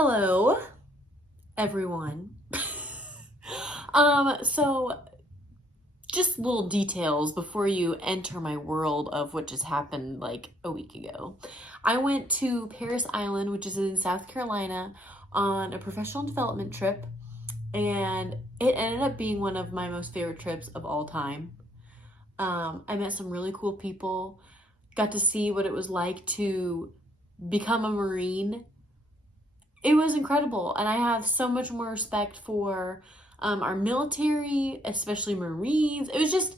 Hello, everyone. So just little details before you enter my world of what just happened like a week ago. I went to Parris Island, which is in South Carolina, on a professional development trip, and it ended up being one of my most favorite trips of all time. I met some really cool people, got to see what it was like to become a Marine. It was incredible, and I have so much more respect for our military, especially Marines. It was just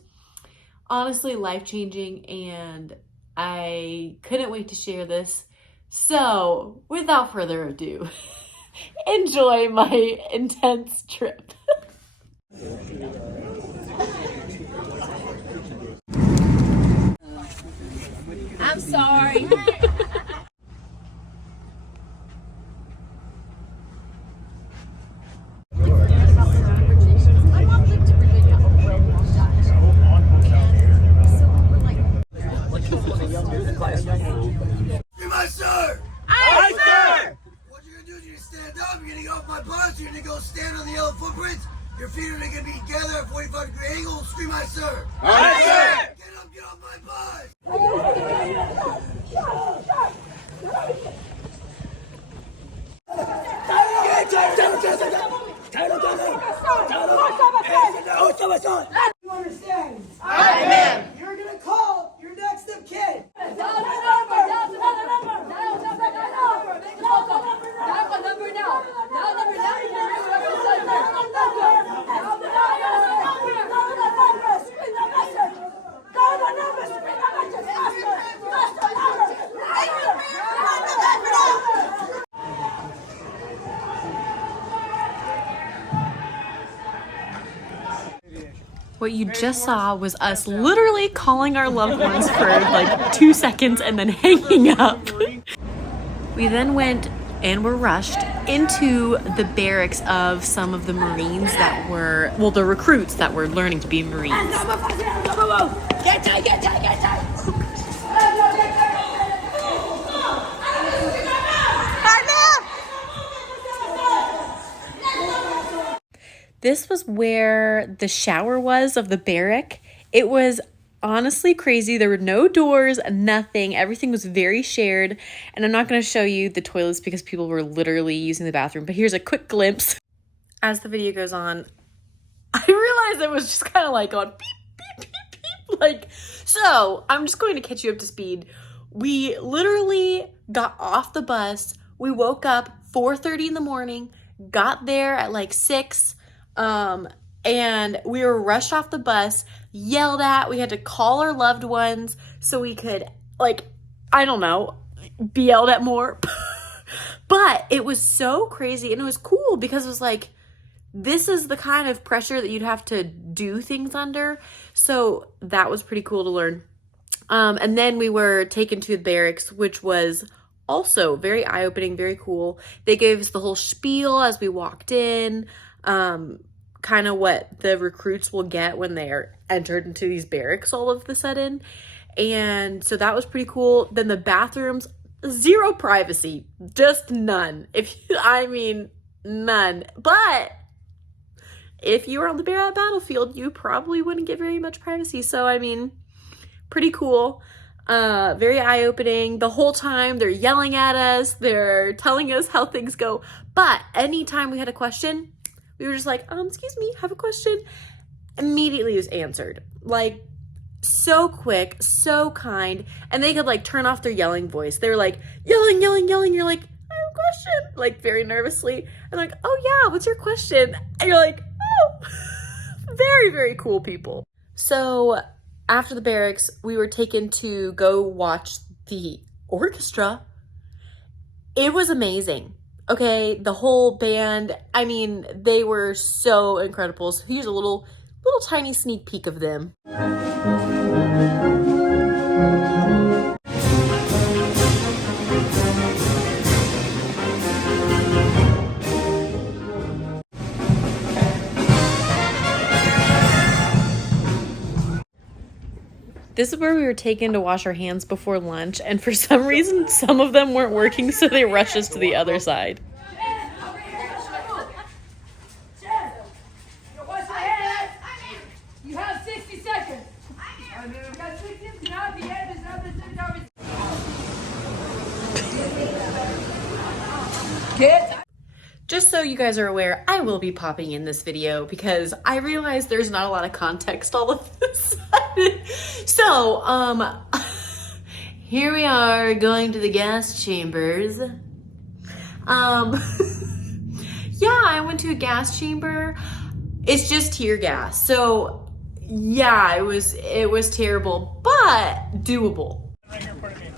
honestly life-changing, and I couldn't wait to share this. So, without further ado, enjoy my intense trip. I'm sorry. You're gonna go stand on the yellow footprints. Your feet are gonna be together at 45-degree angle. Scream, "Aye, sir!" Aye, sir! Get off my bus! You understand? Amen. You're gonna call your next of kin. What you just saw was us literally calling our loved ones for like 2 seconds and then hanging up. We then went and were rushed into the barracks of some of the Marines that were, well, the recruits that were learning to be Marines. Get tight. This was where the shower was of the barrack. It was honestly crazy. There were no doors, nothing. Everything was very shared. And I'm not going to show you the toilets because people were literally using the bathroom. But here's a quick glimpse. As the video goes on, I realized it was just kind of like on beep, beep, beep, beep. Like, so I'm just going to catch you up to speed. We literally got off the bus. We woke up 4:30 in the morning, got there at like 6. And we were rushed off the bus, yelled at. We had to call our loved ones so we could, like, I don't know, be yelled at more. But it was so crazy, and it was cool because it was like, this is the kind of pressure that you'd have to do things under. So that was pretty cool to learn. And then we were taken to the barracks, which was also very eye-opening, very cool. They gave us the whole spiel as we walked in. Kind of what the recruits will get when they're entered into these barracks all of a sudden. And so that was pretty cool. Then the bathrooms, zero privacy, just none. None. But if you were on the battlefield, you probably wouldn't get very much privacy. So, pretty cool. Very eye-opening. The whole time they're yelling at us, they're telling us how things go. But anytime we had a question, we were just like, excuse me, have a question. Immediately it was answered. Like, so quick, so kind. And they could like turn off their yelling voice. They were like yelling. You're like, I have a question. Like very nervously. And like, oh yeah, what's your question? And you're like, oh, very, very cool people. So after the barracks, we were taken to go watch the orchestra. It was amazing. Okay, the whole band, they were so incredible. So here's a little tiny sneak peek of them. This is where we were taken to wash our hands before lunch, and for some reason, some of them weren't working, so they rushed us to the other side. kids. Just so you guys are aware, I will be popping in this video because I realize there's not a lot of context all of this. So, here we are going to the gas chambers. Yeah, I went to a gas chamber. It's just tear gas. So, yeah, it was terrible, but doable. Right here in front of me.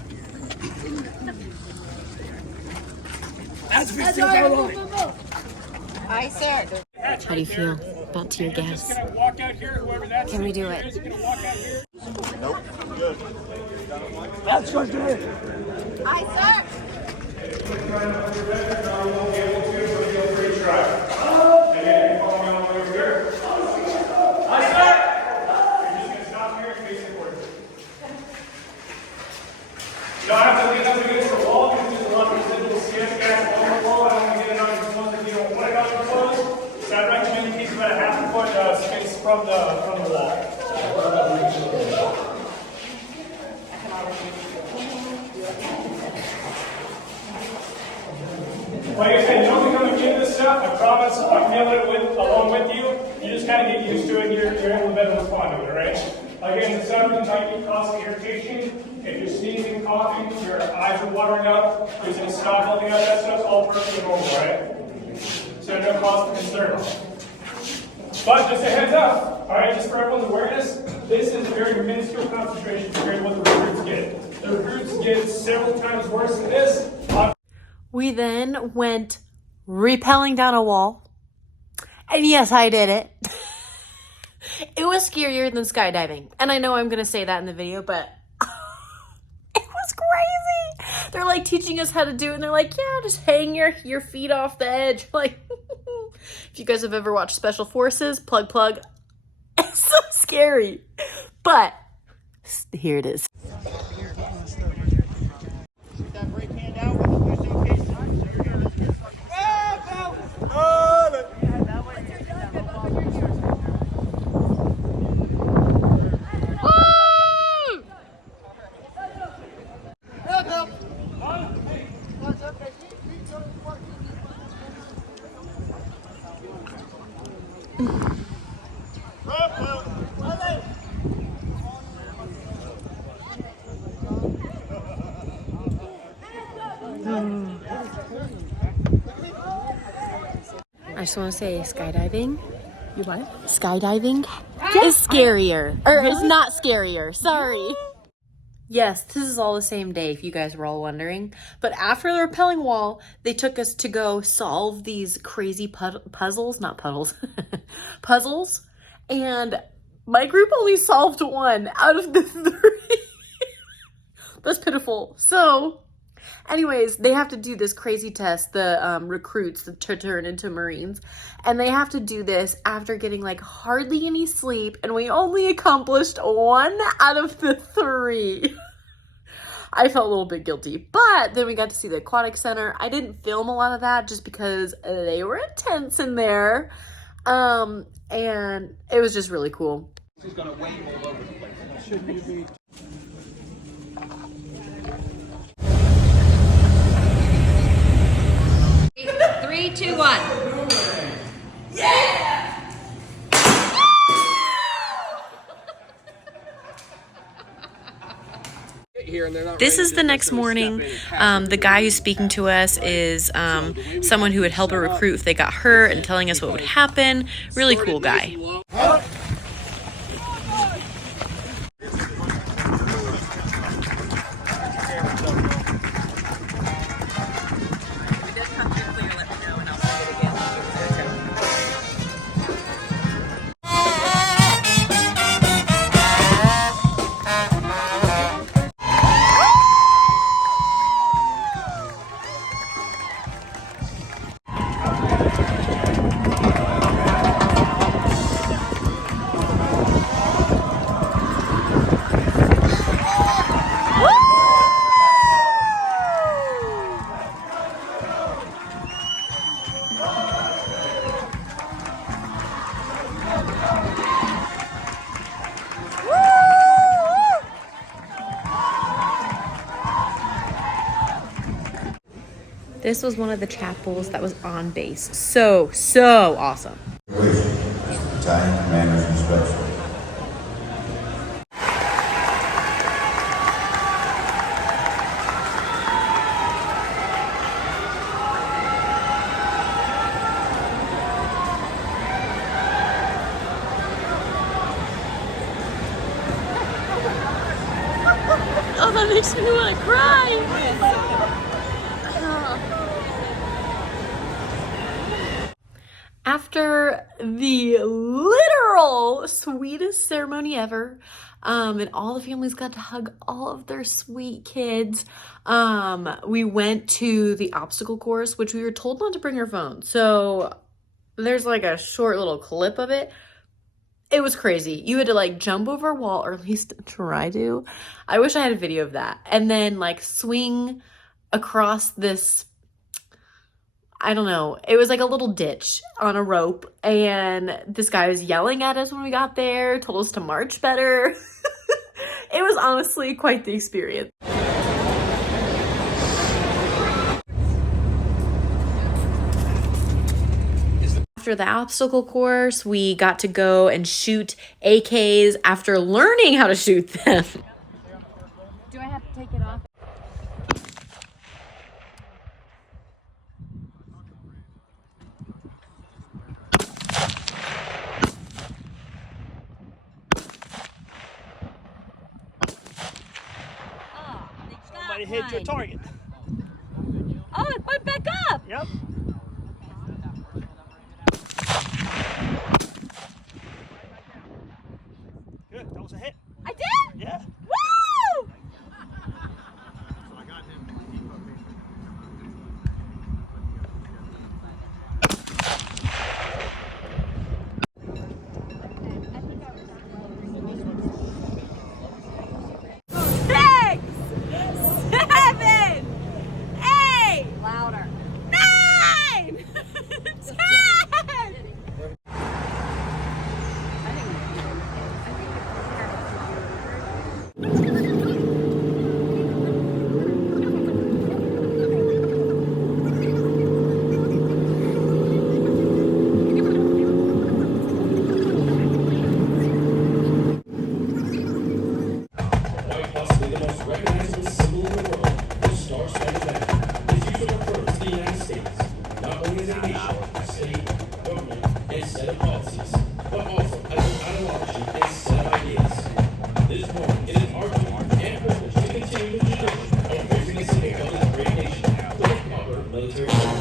That's for still going. Hi, sir. How do you feel about tear gas? Gonna walk out here, whoever that's Can we do it? is, gonna walk out here. That's for good. Hi, sir. You don't have to lean up against the wall because there's a lot of residual CS gas on the wall. I don't want to get it on your clothes if you don't want it on your clothes. So I'd recommend you keep about a half a foot space from the wall. Like I said, you don't become a kid of this stuff. I promise I'll be able to along with you. You just kind of get used to it. You're able to better respond to it, all right? Again, the substance might cause some irritation. If you're sneezing, coughing, your eyes are watering up, there's going to stop holding out, that stuff's all perfectly normal, right? So no cause for concern. But just a heads up, all right, just for everyone's awareness, this is a very minuscule concentration compared to what the recruits get. The recruits get several times worse than this. We then went rappelling down a wall. And yes, I did it. It was scarier than skydiving. And I know I'm going to say that in the video, but it was crazy. They're like teaching us how to do it. And they're like, yeah, just hang your feet off the edge. Like, if you guys have ever watched Special Forces, plug. It's so scary. But here it is. I just want to say skydiving. You what? Skydiving is scarier. Or is not scarier. Sorry. Yes, this is all the same day, if you guys were all wondering. But after the rappelling wall, they took us to go solve these crazy puzzles. Not puddles. Puzzles. And my group only solved one out of the 3. That's pitiful. So, anyways, they have to do this crazy test, the recruits to turn into Marines. And they have to do this after getting like hardly any sleep. And we only accomplished 1 out of the 3. I felt a little bit guilty. But then we got to see the aquatic center. I didn't film a lot of that just because they were intense in there. And it was just really cool. She's gonna wave all over the place. Shouldn't you be? 3, 2, 1. This is the next morning. The guy who's speaking to us is someone who would help a recruit if they got hurt and telling us what would happen. Really cool guy. This was one of the chapels that was on base. So awesome. Battalion Commander's Inspection. Oh, that makes me want to cry. After the literal sweetest ceremony ever, and all the families got to hug all of their sweet kids, we went to the obstacle course, which we were told not to bring our phone. So there's like a short little clip of it. It was crazy. You had to like jump over a wall, or at least try to. I wish I had a video of that. And then like swing across this, I don't know. It was like a little ditch on a rope. And this guy was yelling at us when we got there, told us to march better. It was honestly quite the experience. After the obstacle course, we got to go and shoot AKs after learning how to shoot them. Do I have to take it off? Somebody hit your target. Oh, it went back up. Yep. Good. That was a hit. I did? Yeah. Woo! Louder. 9, 10. Quite possibly the most recognizable symbol in the world, the Star-Spangled Banner, is used to refer to the United States, not only as a nation, state, government, and set of policies, but also as an ideology and set of ideas. This morning, it is our duty and privilege to continue the tradition of raising a symbol of this great nation with proper military training.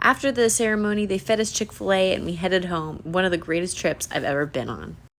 After the ceremony, they fed us Chick-fil-A and we headed home. One of the greatest trips I've ever been on.